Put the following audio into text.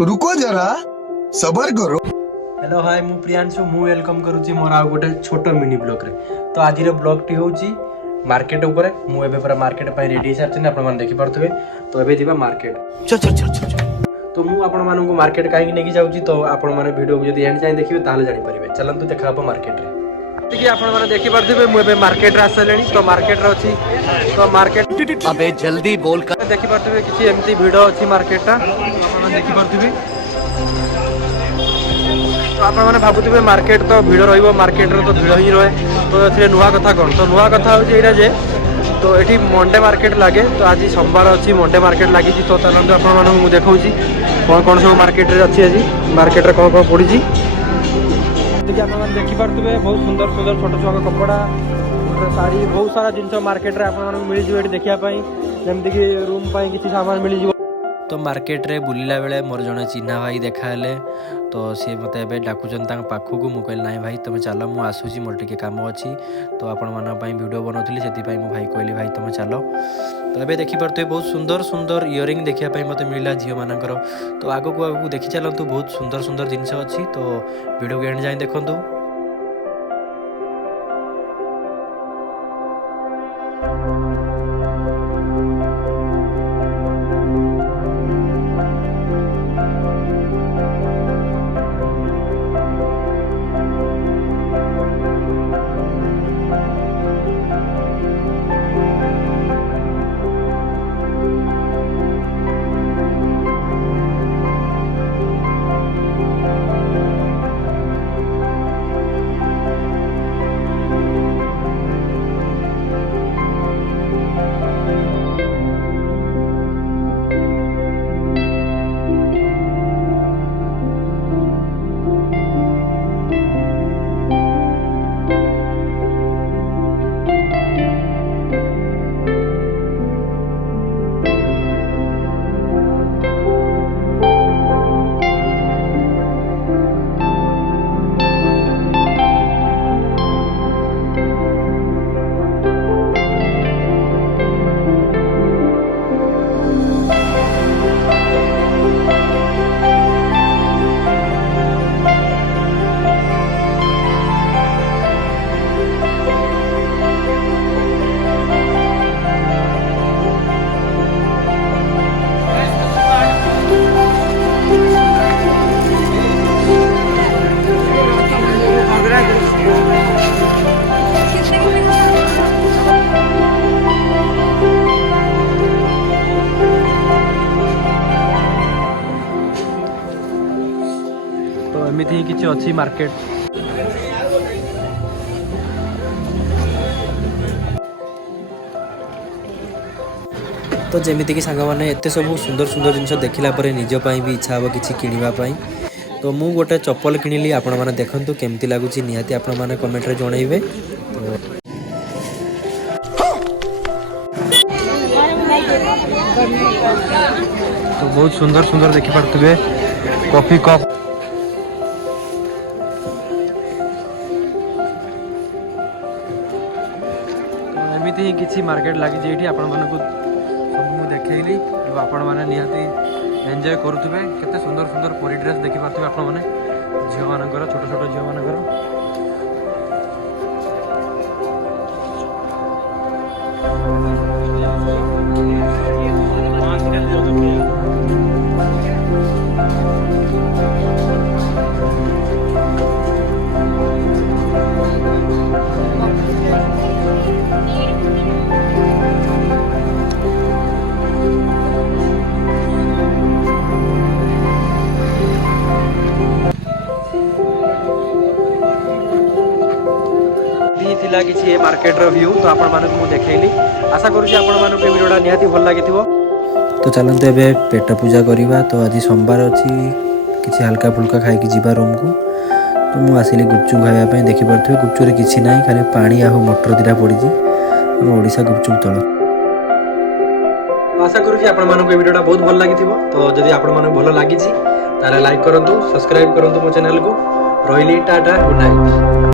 रुको जरा सबर करो। हेलो हाय मु प्रियांशु मु वेलकम करूची मोर आ गोटे छोट मिनी ब्लॉग रे। तो आज ब्लॉग टी होची मार्केट ऊपर मु एबे पूरा मार्केट पाई रेडी छारछन आपण मन देखि परथबे। तो एबे दिबा मार्केट चल चल चल चल तो मु आपण मानन को मार्केट काहे नेकी जाउची। तो आपण माने वीडियो को जदी एंड जाय देखिबे ताले जानि परिबे। चलंतु देखाबो मार्केट रे। देखि आपण माने देखि परथबे मु एबे मार्केट रे आसलेनी। तो मार्केट रे अछि तो मार्केट अबे जल्दी बोल कर देखि परथबे किछि एमती भिडो अछि मार्केट ता आपण देखि परथबे। तो आप भावुवे मार्केट तो भिड़ मार्केट रो तो भिड़ ही रहे। तो ये नुआ कथा कौन तो नुआ कथा हूँ यहाँ जे तो ये मंडे मार्केट लगे। तो आज सोमवार अच्छी मंडे मार्केट लगी। तो चलते आपको देखा कौन कौन सब मार्केट रे अच्छी आज मार्केट रे कौन कौन पड़ी देखिए आप देखिपे बहुत सुंदर सुंदर छोट छुआ कपड़ा शाढ़ी बहुत सारा जिन मार्केट रे आप मिल जाए देखापी जमीक रूम किसी सामान मिल जाए। तो मार्केट रे बुलिला बेले मोर जने चिन्हा भाई देखाले। तो सी मत डाकुचन पाखक मु कहली ना भाई तुम चल मु आसूसी मोर टिके काम अच्छी। तो आपण मानी वीडियो बनाऊली से मो भाई कहली भाई तुम चल। तो ये देखिपे बहुत सुंदर सुंदर इयरिंग देखापी मत मिलला झील मानकर। तो आगक आगक देखी चलतु बहुत सुंदर सुंदर जिनस अच्छी। तो वीडियो को एंड जाए देखु। तो एमती ही किसी अच्छी मार्केट। तो जमीती कि सांग मैंने एत सब सुंदर सुंदर जिन देखला निज भी इच्छा हम कि किणापी। तो मु गोटे चप्पल किणिली आपण मैंने देखूँ केमती लगुच निहाती आपण मैंने कमेंट रे जनइबे। तो बहुत सुंदर सुंदर देखिपे कॉफी कप। एमती ही किसी मार्केट लगी ये आपण मानक सब देखली आपण मैंने निहाती एंजॉय करुवे। केते सुंदर सुंदर परी ड्रेस देखिपे आपण मैंने झील मानकर छोट छोट झील मानकर। किसी मार्केट व्यू तो आपण मानक मु देखैली। आशा करूँ आपण मानक वीडियोटा निहाती भल लगी। तो चलते एबे पेट पूजा करवा। तो आज सोमवार अच्छी किसी हल्का फुल्का खाई जीवा रूम को। तो मु आसिली गुपचुप खावाई देखिपे गुपचुप किसी ना खाली पानी आ मटर दीटा पड़ी ओडिशा गुपचुप तल। आशा करूँ आपण मानक वीडियोटा बहुत भल लगी। तो जदि आपण मानक भल लगी लाइक करंतु सब्सक्राइब करंतु मो चैनल को। रही टाटा गुड नाइट।